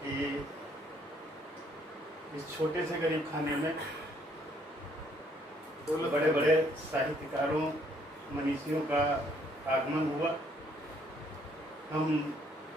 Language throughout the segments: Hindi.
कि इस छोटे से गरीब खाने में बड़े बड़े साहित्यकारों मनीषियों का आगमन हुआ। हम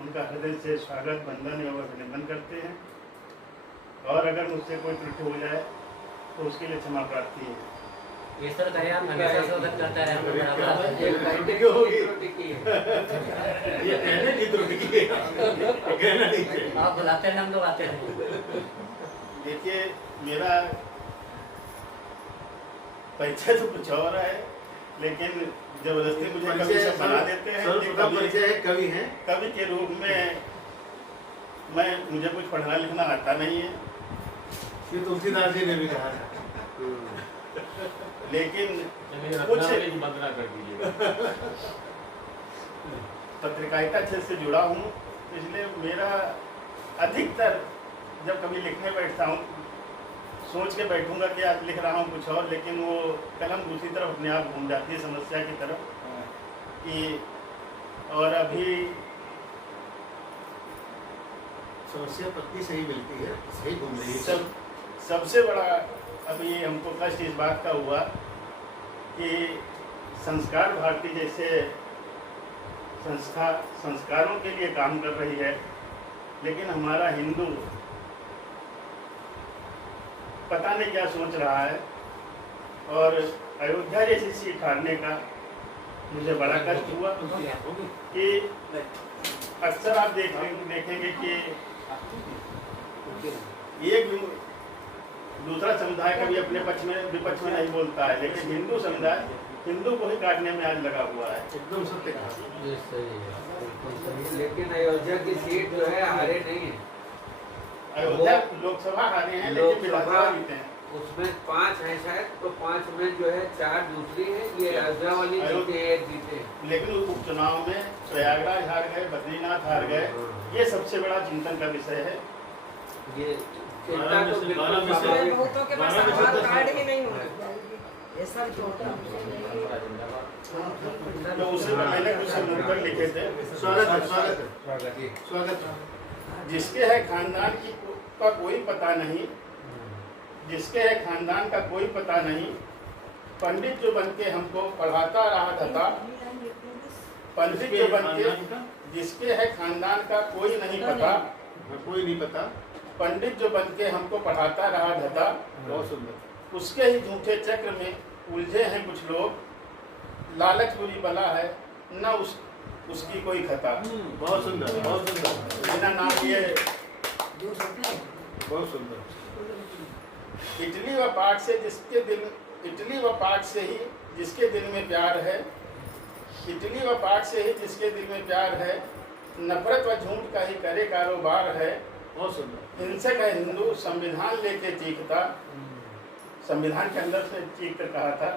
उनका हृदय से स्वागत, वंदन एवं अभिनंदन करते हैं और अगर मुझसे कोई त्रुटि हो जाए तो उसके लिए क्षमा प्रार्थी है। ये सर कहे आप हमेशा स्वागत करता है ये कहने की त्रुटि की कहना नहीं चाहिए। आप बुलाते हैं, हम लोग आते हैं। देखिए, मेरा परिचय तो कुछ और है, लेकिन जबरदस्ती मुझे कवि से बना देते हैं। परिचय है, कवि हैं। कवि के रूप में मुझे कुछ पढ़ना लिखना आता नहीं है। ये तुलसीदास जी ने भी कहा है। लेकिन कुछ पत्रकारिता क्षेत्र से जुड़ा हूँ, इसलिए मेरा अधिकतर जब कभी लिखने बैठता हूँ सोच के बैठूंगा कि आज लिख रहा हूँ कुछ और, लेकिन वो कलम दूसरी तरफ अपने आप घूम जाती है समस्या की तरफ कि और अभी समस्या पत्नी सही मिलती है, सही घूम रही है। सबसे बड़ा अभी हमको कष्ट इस बात का हुआ कि संस्कार भारती जैसे संस्था संस्कारों के लिए काम कर रही है, लेकिन हमारा हिंदू पता नहीं क्या सोच रहा है। और अयोध्या जैसी सीट हारने का मुझे बड़ा कष्ट हुआ कि अक्सर आप देखेंगे कि एक दूसरा समुदाय कभी अपने पक्ष में विपक्ष में नहीं बोलता है, लेकिन हिंदू समुदाय हिंदू को ही काटने में आज लगा हुआ है। एकदम सत्य कहा। लेकिन अयोध्या की सीट जो है हारे नहीं है। अयोध्या लोकसभा हारे हैं, लेकिन विधानसभा जीते हैं। उसमें 5 हैं शायद, तो 5 में जो है 4 दूसरी है, ये अयोध्या वाली जीते। लेकिन उपचुनाव में प्रयागराज हार गए, बद्रीनाथ हार गए, ये सबसे बड़ा चिंतन का विषय है। ये चिंता तो बहुतों के पास आधार कार्ड ही नहीं होगा, ये सब तो उसी में मैंने कुछ मुद्दे लिखे थे। स्वागत। जिसके है खानदान का कोई पता नहीं, जिसके है खानदान का कोई पता नहीं, पंडित जो बनके हमको पढ़ाता रहा था। पंडित जो बनके, जिसके है खानदान का कोई नहीं पता, कोई नहीं पता, पंडित जो बनके हमको पढ़ाता रहा था। बहुत सुंदर। उसके ही झूठे चक्र में उलझे हैं कुछ लोग, लालच बुरी बला है न उसकी कोई खता। बहुत सुंदर, बहुत सुंदर। बिना नाम लिए बहुत सुंदर। इटली व पाठ से जिसके दिल, इटली व पाठ से ही जिसके दिल में प्यार है, इटली व पाठ से ही जिसके दिल में प्यार है, नफरत व झूठ का ही करे कारोबार है। बहुत सुंदर। हिंसक है हिंदू संविधान लेके चीखता, संविधान के अंदर से चीख कर कहा था,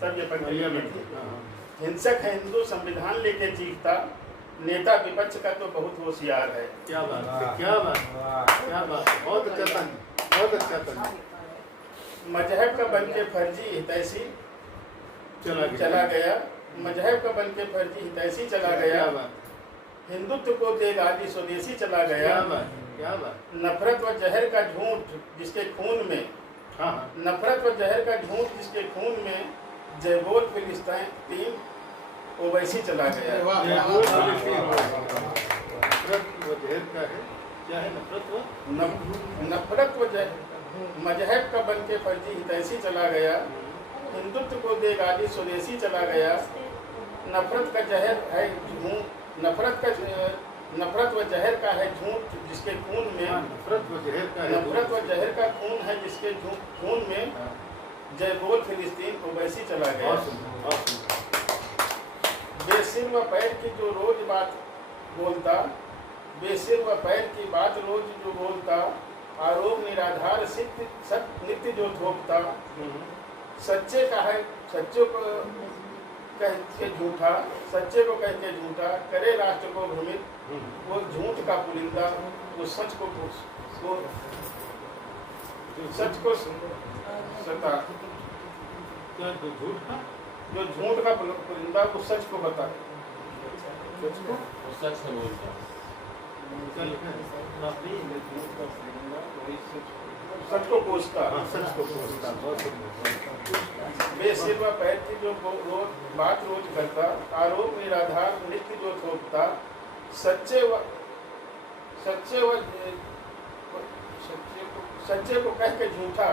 तब ये पंक्तियां में थी। हिंसक है हिंदू संविधान लेके चीखता, नेता विपक्ष का तो बहुत होशियार है। क्या बात, क्या बात, क्या बात। बहुत अच्छा, बहुत अच्छा। मजहब का बन के फर्जी हितैषी चला गया, मजहब का बन के फर्जी हितैषी चला गया। हिंदुत्व को दे गाली स्वदेशी चला गया। क्या बात। नफरत व जहर का झूठ जिसके खून में, नफरत व जहर का झूठ जिसके खून में, जय बोल फिलिस्तीन वो वैसी चला गया। नफरत व मजहब का बन के फर्जी हितैषी चला गया, हिंदुत्व को दे गाली स्वदेशी चला गया। नफरत का जहर है झूठ, नफरत व जहर का है झूठ जिसके खून में, नफरत व जहर का खून है जिसके खून में, जय बोल फिलिस्तीन को वैसी चला गया। बेसिर व पैर की जो रोज बात बोलता, बेसिर व पैर की बात रोज जो बोलता, आरोप निराधार सत्य नित्य जो थोपता। सच्चे का है सच्चे को कह के झूठा, सच्चे को कह के झूठा, करे राष्ट्र को भ्रमित, वो झूठ का पुलिंदा, वो सच को सता, जो झूठ का पुलिंदा वो सच को बता, सच बोलता। नौकरी झूठ का पुलिंदा वही सच को कोसता, सच को कोसता। बहुत सुंदर। बेसिर व पैर की जो बात रोज करता, आरोप निराधार नित्य जो थोपता, सच्चे को कह के झूठा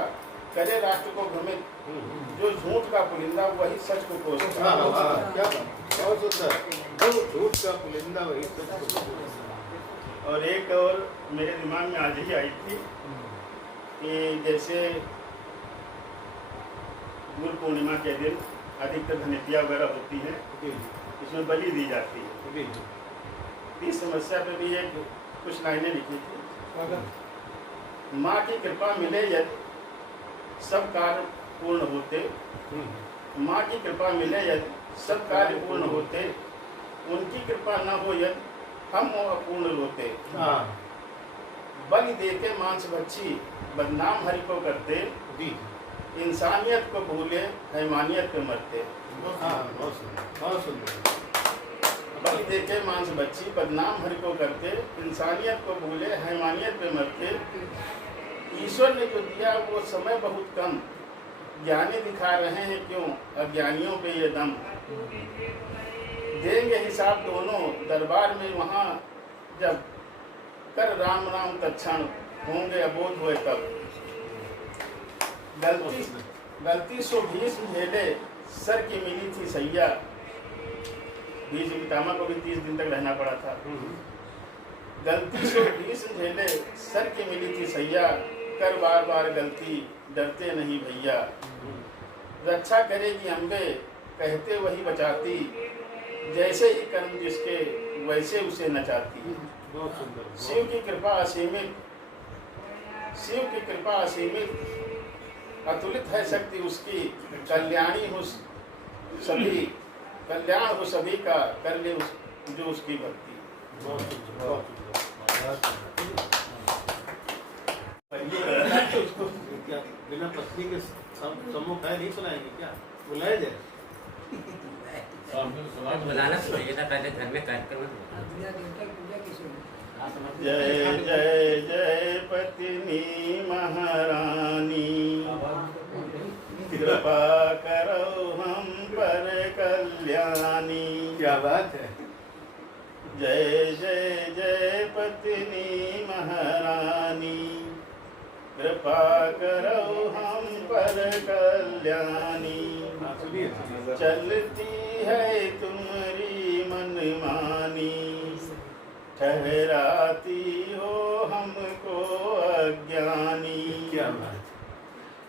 करे राष्ट्र को भ्रमित, जो झूठ का पुलिंदा वही सच को कोसता। क्या बात, बहुत सुंदर। जो झूठ का पुलिंदा वही सच को कोसता। और एक और मेरे दिमाग में आज ही आई थी कि जैसे गुरु पूर्णिमा के दिन अधिकतर धनिया वगैरह होती है, इसमें बलि दी जाती है। इस समस्या पे भी एक कुछ लाइनें लिखी थी। माँ की कृपा मिले यदि सब कार्य पूर्ण होते, माँ की कृपा मिले यदि सब कार्य पूर्ण होते, उनकी कृपा न हो यदि हम अपूर्ण होते। बलि देके मांस भक्षी बदनाम हरि को करते, इंसानियत को भूले हैवानियत पे मरते। बहुत सुंदर। बलि देके मांस भक्षी बदनाम हरि को करते, इंसानियत को भूले हैवानियत पे मरते। ईश्वर ने जो दिया वो समय बहुत कम, ज्ञानी दिखा रहे हैं क्यों अज्ञानियों पे ये दम। देंगे हिसाब दोनों दरबार में वहाँ, जब कर राम राम तत्क्षण होंगे अबोध हुए तब। गलती सो भीष्म झेले सर की मिली थी सैया, भीष्म पितामह को भी 30 दिन तक रहना पड़ा था। गलती सो भीष्म झेले सर की मिली थी सैया, कर बार बार गलती डरते नहीं भैया। रक्षा करेगी अम्बे कहते वही बचाती, जैसे ही कर्म जिसके वैसे उसे नचाती। शिव की कृपा असीमित, शिव की कृपा असीमित, अतुलित है शक्ति उसकी, कल्याणी हो सभी, कल्याण हो सभी का, कर ले जो उसकी भक्ति। क्या बिना पत्नी के सम्मुख है नहीं सुनाएंगे क्या? बुलाया जाए। बुलाना चाहिए था पहले घर में कार्यक्रम। जय जय जय पत्नी महारानी, कृपा करो हम पर कल्याणी। क्या बात है। जय जय जय पत्नी महारानी, कृपा करो हम पर कल्याणी। चलती है तुम्हारी मनमानी, ठहराती हो हमको अज्ञानी। क्या बात।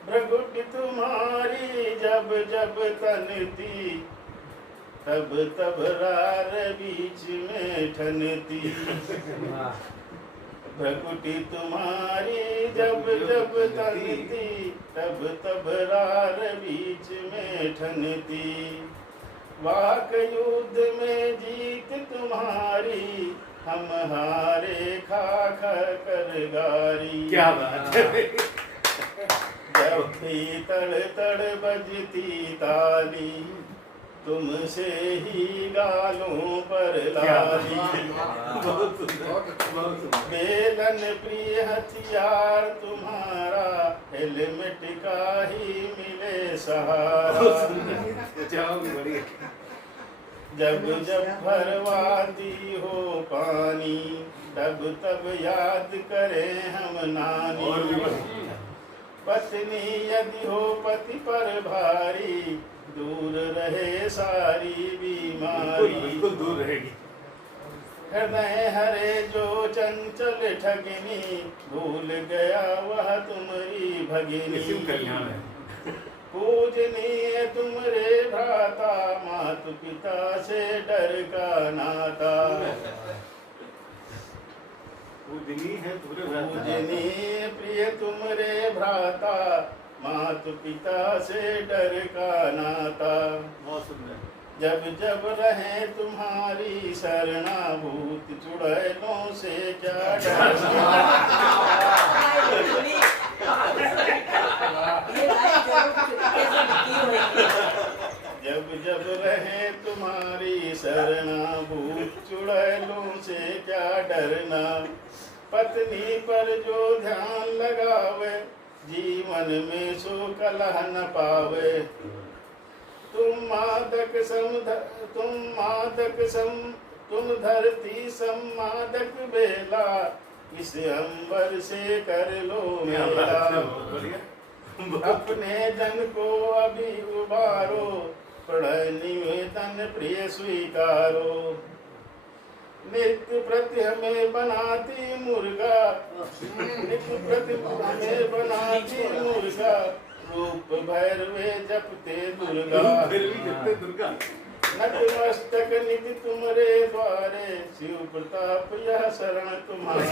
भ्रगुट तुम्हारी जब जब तनती, तब तब रार बीच में ठनती। भ्रगुटी तुम्हारी जब जब तनती, तब तब रार बीच में ठनती। वाक युद्ध में जीत तुम्हारी, हम हारे खा खा कर गारी। क्या बात है। जब भी तड़ तड़ बजती ताली, तुमसे ही गालों पर लाली। बेलन प्रिय हथियार तुम्हारा, हेलमेट का ही मिले सहारा। जब जब भरवाती हो पानी, तब तब याद करें हम नानी। पत्नी यदि हो पति पर भारी, दूर रहे सारी बीमारी। बिल्कुल दूर रहेगी। हृदय हरे जो चंचल ठगनी, भूल गया वह तुम्हारी भगिनी। कल्याण है। पूजनीय तुमरे भ्राता, मातु पिता से डर का नाता। पूजनीय है तुम्हारे भ्राता, पूजनीय प्रिय तुमरे भ्राता, मातु पिता से डर का नाता। बहुत सुंदर। जब जब रहे तुम्हारी शरणाभूत, चुड़ैलों से क्या जब जब रहे तुम्हारी शरणाभूत, चुड़ैलों से क्या डरना। पत्नी पर जो ध्यान लगावे, जीवन में सो कलह न पावे। तुम धरती सम मादक बेला, इस अंबर से कर लो मेला। अपने जन को अभी उबारो, पढ़ निवेदन प्रिय स्वीकारो। नित्य प्रति हमें बनाती मुर्गा, नित्य प्रति हमें बनाती मुर्गा, रूप भैरवे जपते दुर्गा। नतमस्तक निधि तुमरे द्वारे, शिव प्रताप यह शरण तुम्हारे।